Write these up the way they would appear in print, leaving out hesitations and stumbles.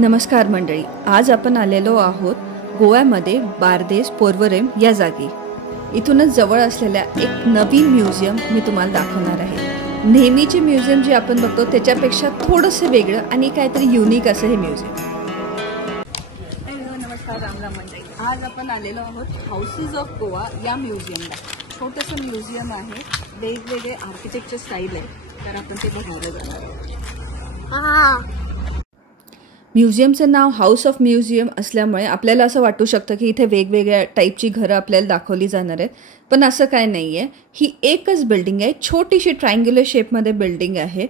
नमस्कार मंडळी, आज आपण आलेलो आहोत गोव्यामध्ये बारदेस पोरवोरेम या जागी। इथूनच जवळ असलेल्या एक नवीन म्युझियम मी तुम्हाला दाखवणार आहे। नेहमीचे म्युझियम जे आपण बघतो त्याच्यापेक्षा थोडंसं वेगळं आणि काहीतरी युनिक असं हे म्युझियम। नमस्कार रामराम मंडळी, आज आपण आलेलो आहोत हाऊसेस ऑफ गोवा या म्युझियमला। छोटंसं म्युझियम आहे, वेगवेगळे आर्किटेक्चर स्टाईल आहे, तर आपण ते बघायला जाणार आहोत। म्युझियमचं नाव हाऊस ऑफ म्युझियम असल्यामुळे आपल्याला असं वाटू शकतं की इथे वेगवेगळ्या टाईपची घरं आपल्याला दाखवली जाणार आहेत, पण असं काय नाही आहे। ही एकच बिल्डिंग आहे, छोटीशी ट्रायंग्युलर शेपमध्ये बिल्डिंग आहे,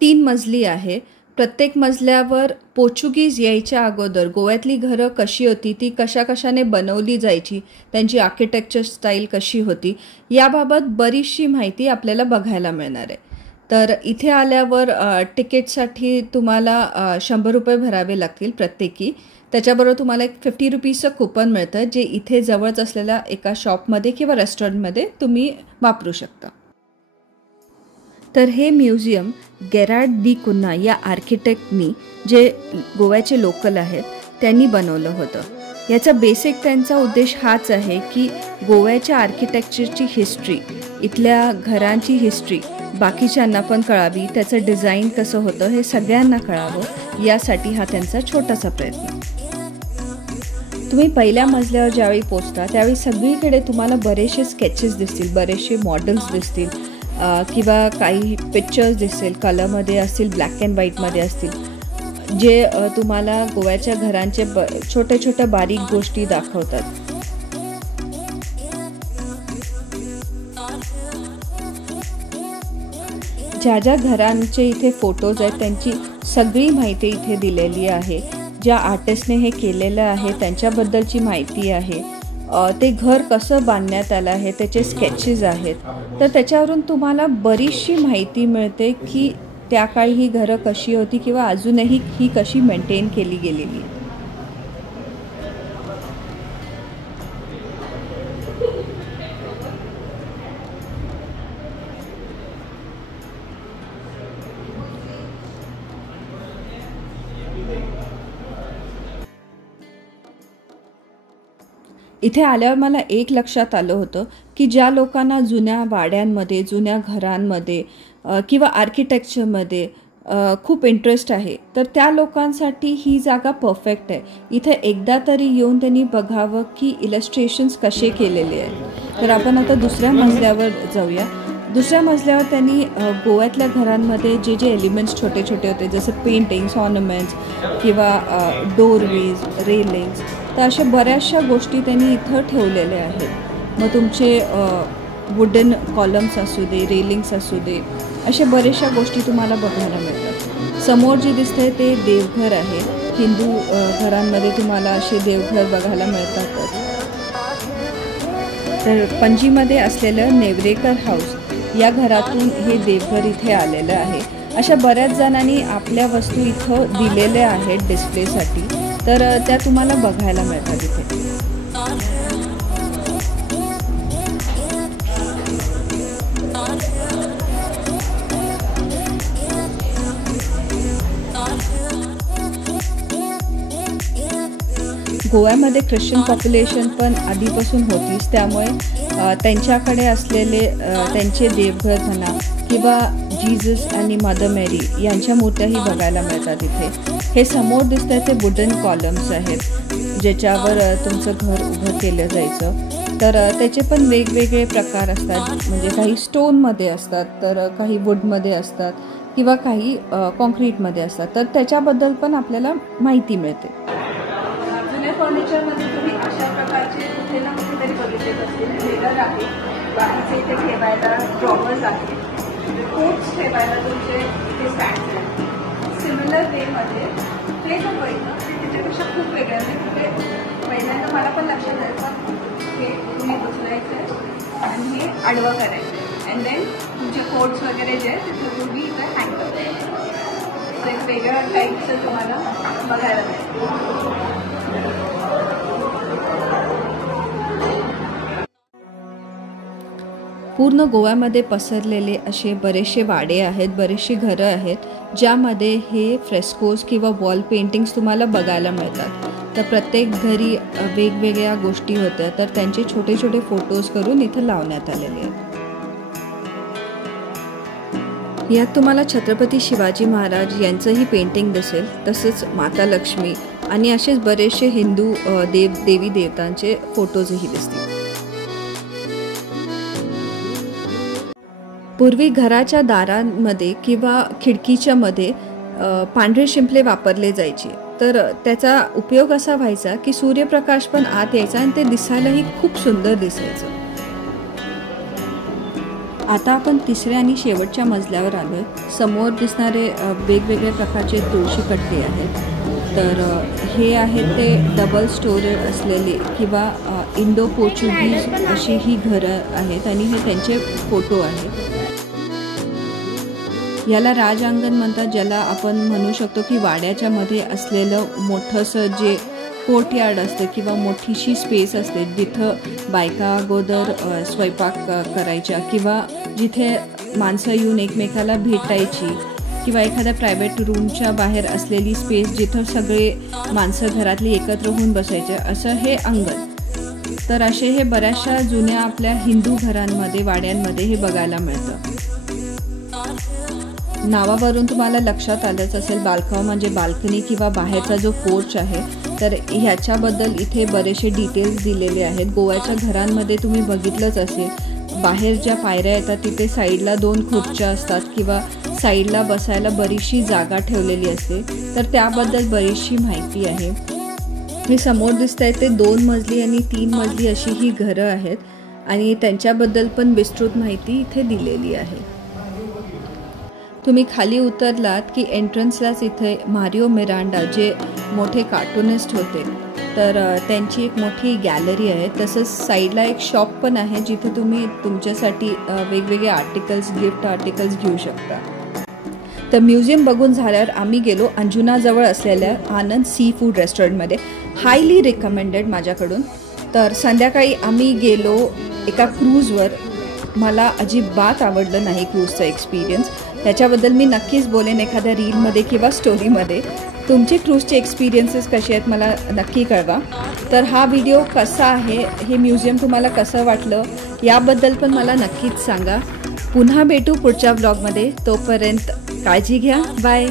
3 मजली आहे। प्रत्येक मजल्यावर पोर्चुगीज यायच्या अगोदर गोव्यातली घरं कशी होती, ती कशाकशाने बनवली जायची, त्यांची आर्किटेक्चर स्टाईल कशी होती, याबाबत बरीचशी माहिती आपल्याला बघायला मिळणार आहे। तर इथे आल्यावर तिकीटसाठी तुम्हाला 100 रुपये भरावे लागतील प्रत्येकी। त्याच्याबरोबर तुम्हाला एक 50 रुपीजचं कूपन मिळतं, जे इथे जवळच असलेल्या एका शॉपमध्ये किंवा रेस्टॉरंटमध्ये तुम्ही वापरू शकता। तर हे म्युझियम गेरार्ड दी कुन्हा या आर्किटेक्टनी, जे गोव्याचे लोकल आहेत, त्यांनी बनवलं होतं। याचा बेसिक त्यांचा उद्देश हाच आहे की गोव्याच्या आर्किटेक्चरची हिस्ट्री, इथल्या घरांची हिस्ट्री बाकीच्यांना पण कळावी, त्याचं डिझाईन कसं होतं हे सगळ्यांना कळावं, यासाठी हा त्यांचा छोटासा प्रयत्न। तुम्ही पहिल्या मजल्यावर ज्यावेळी पोहोचता त्यावेळी सगळीकडे तुम्हाला बरेचसे स्केचेस दिसतील, बरेचसे मॉडेल्स दिसतील, किंवा काही पिक्चर्स दिसतील, कलरमध्ये असतील, ब्लॅक अँड व्हाईटमध्ये असतील, जे तुम्हाला गोव्याच्या घरांचे छोट्या छोट्या बारीक गोष्टी दाखवतात। ज्या ज्या घरांचे इथे फोटोज आहेत त्यांची सगळी माहिती इथे दिलेली आहे। ज्या आर्टिस्टने हे केलेलं आहे त्यांच्याबद्दलची माहिती आहे, ते घर कसं बांधण्यात आलं आहे त्याचे स्केचेस आहेत। तर त्याच्यावरून तुम्हाला बरीचशी माहिती मिळते की त्या काळी ही घरं कशी होती किंवा अजूनही ही कशी मेंटेन केली गेलेली आहे। इथे आल्यावर मला एक लक्षात आलं होतं की ज्या लोकांना जुन्या वाड्यांमध्ये, जुन्या घरांमध्ये किंवा आर्किटेक्चरमध्ये खूप इंटरेस्ट आहे, तर त्या लोकांसाठी ही जागा परफेक्ट आहे। इथे एकदा तरी येऊन त्यांनी बघावं की इलस्ट्रेशन्स कसे केलेले आहेत। तर आपण आता दुसऱ्या मजल्यावर जाऊया। दुसऱ्या मजल्यावर त्यांनी गोव्यातल्या घरांमध्ये जे जे एलिमेंट्स छोटे छोटे होते, जसं पेंटिंग्स, ऑर्नामेंट्स किंवा डोरवेज, रेलिंग्स, तर अशा बऱ्याचशा गोष्टी त्यांनी इथं ठेवलेल्या आहेत। मग तुमचे वुडन कॉलम्स असू दे, रेलिंग्स असू दे, अशा बऱ्याचशा गोष्टी तुम्हाला बघायला मिळतात। समोर जे दिसतंय ते देवघर आहे। हिंदू घरांमध्ये तुम्हाला असे देवघर बघायला मिळतातच। तर पणजीमध्ये असलेलं नेवरेकर हाऊस या घरातून हे देवघर इथे आलेलं आहे। अशा बऱ्याच जणांनी आपल्या वस्तू इथं दिलेल्या आहेत डिस्प्लेसाठी, तर त्या तुम्हाला बघायला मिळतात इथे। गोव्यामध्ये ख्रिश्चन पॉप्युलेशन पण आधीपासून होतीच, त्यामुळे त्यांच्याकडे असलेले त्यांचे देवघर म्हणा किंवा जीजस आणि मदर मेरी यांच्या मूर्त्याही बघायला मिळतात इथे। हे समोर दिसतंय ते वुडन कॉलम्स आहेत, ज्याच्यावर तुमचं घर उभं केलं जायचं। तर त्याचे पण वेगवेगळे प्रकार असतात, म्हणजे काही स्टोनमध्ये असतात, तर काही वुडमध्ये असतात किंवा काही कॉन्क्रीटमध्ये असतात। तर त्याच्याबद्दल पण आपल्याला माहिती मिळते। फर्निचरमध्ये तुम्ही अशा प्रकारचे कुठे ना कुठेतरी बघितलेच असतील। मिरर आहे, बाकीचे इथे ठेवायला ड्रॉवर्स आहेत, कोट्स ठेवायला तुमचे इथे स्टँड्स आहेत। सिमिलर वेमध्ये ते पण बघितलं त्याच्यापेक्षा खूप वेगळं आहे। म्हणजे पहिल्यांदा मला पण लक्षात आलं हे तुम्ही उचलायचं आणि हे आडवं करायचं, अँड देन तुमचे कोट्स वगैरे जे आहेत तिथे तुम्ही इथे हँग करायचं। एक वेगळ्या टाईपचं तुम्हाला बघायला मिळेल। पूर्ण गोव्यामध्ये पसरलेले असे बरेचसे वाडे आहेत, बरेचशी घरं आहेत, ज्यामध्ये हे फ्रेस्कोज किंवा वॉल पेंटिंग्स तुम्हाला बघायला मिळतात. तर प्रत्येक घरी वेगवेगळ्या गोष्टी होत्या, तर त्यांचे छोटे छोटे फोटोज करून इथं लावण्यात आलेले आहेत. यात तुम्हाला छत्रपती शिवाजी महाराज यांचंही पेंटिंग दिसेल, तसंच माता लक्ष्मी आणि असेच बरेचसे हिंदू देवी देवतांचे फोटोजही दिसतील. पूर्वी घराच्या दारांमध्ये किंवा खिडकीच्या मध्ये पांढरे शिंपले वापरले जायचे. तर त्याचा उपयोग असा व्हायचा की सूर्यप्रकाश पण आत यायचा आणि ते दिसायलाही खूप सुंदर दिसायचं. आता आपण तिसऱ्या आणि शेवटच्या मजल्यावर आलोय. समोर दिसणारे वेगवेगळ्या प्रकारचे तुळशी कट्टे आहेत. तर हे आहेत ते डबल स्टोरेड असलेले किंवा इंडो पोर्चुगीज अशी ही घरं आहेत आणि हे त्यांचे फोटो आहेत. याला राजांगण म्हणतात, ज्याला आपण म्हणू शकतो की वाड्याच्या मध्ये असलेलं मोठंसं जे कोर्टयार्ड असतं किंवा मोठीशी स्पेस असते, जिथं बायका अगोदर स्वयंपाक करायच्या किंवा जिथे माणसं येऊन एकमेकाला भेटायची किंवा एखाद्या प्रायव्हेट रूमच्या बाहेर असलेली स्पेस जिथं सगळे माणसं घरातली एकत्र होऊन बसायचे, असं हे अंगण. तर असे हे बऱ्याचशा जुन्या आपल्या हिंदू घरांमध्ये वाड्यांमध्ये हे बघायला मिळतं. नावावरून तुम्हाला लक्षात आलंच असेल, बाल्कॉन म्हणजे बाल्कनी किंवा बाहेरचा जो पोर्च आहे. तर ह्याच्याबद्दल इथे बरेचसे डिटेल्स दिलेले आहेत. गोव्याच्या घरांमध्ये तुम्ही बघितलंच असेल, बाहेर ज्या पायऱ्या येतात तिथे साईडला 2 खुर्च्या असतात किंवा साईडला बसायला बरीचशी जागा ठेवलेली असते. तर त्याबद्दल बरीचशी माहिती आहे. हे समोर दिसत आहे ते 2 मजली आणि 3 मजली अशी ही घरं आहेत आणि त्यांच्याबद्दल पण विस्तृत माहिती इथे दिलेली आहे. तुम्ही खाली उतरलात की एंट्रन्सलाच इथे मारिओ मिरांडा जे मोठे कार्टूनिस्ट होते, तर त्यांची एक मोठी गॅलरी आहे. तसंच साईडला एक शॉप पण आहे जिथे तुम्ही तुमच्यासाठी वेगवेगळे आर्टिकल्स, गिफ्ट आर्टिकल्स घेऊ शकता. तर म्युझियम बघून झाल्यावर आम्ही गेलो अंजुनाजवळ असलेल्या आनंद सी फूड रेस्टॉरंटमध्ये. हायली रिकमेंडेड माझ्याकडून. तर संध्याकाळी आम्ही गेलो एका क्रूजवर. मला अजिबात आवडलं नाही क्रूजचा एक्सपिरियन्स. त्याच्याबद्दल मी नक्कीच बोलेन एखाद्या रीलमध्ये किंवा स्टोरीमध्ये. तुमचे क्रूजचे एक्सपिरियन्सेस कसे आहेत मला नक्की कळवा. तर हा व्हिडिओ कसा आहे, हे म्युझियम तुम्हाला कसं वाटलं याबद्दल पण मला नक्कीच सांगा. पुन्हा भेटू पुढच्या व्लॉगमध्ये. तोपर्यंत काळजी घ्या. बाय.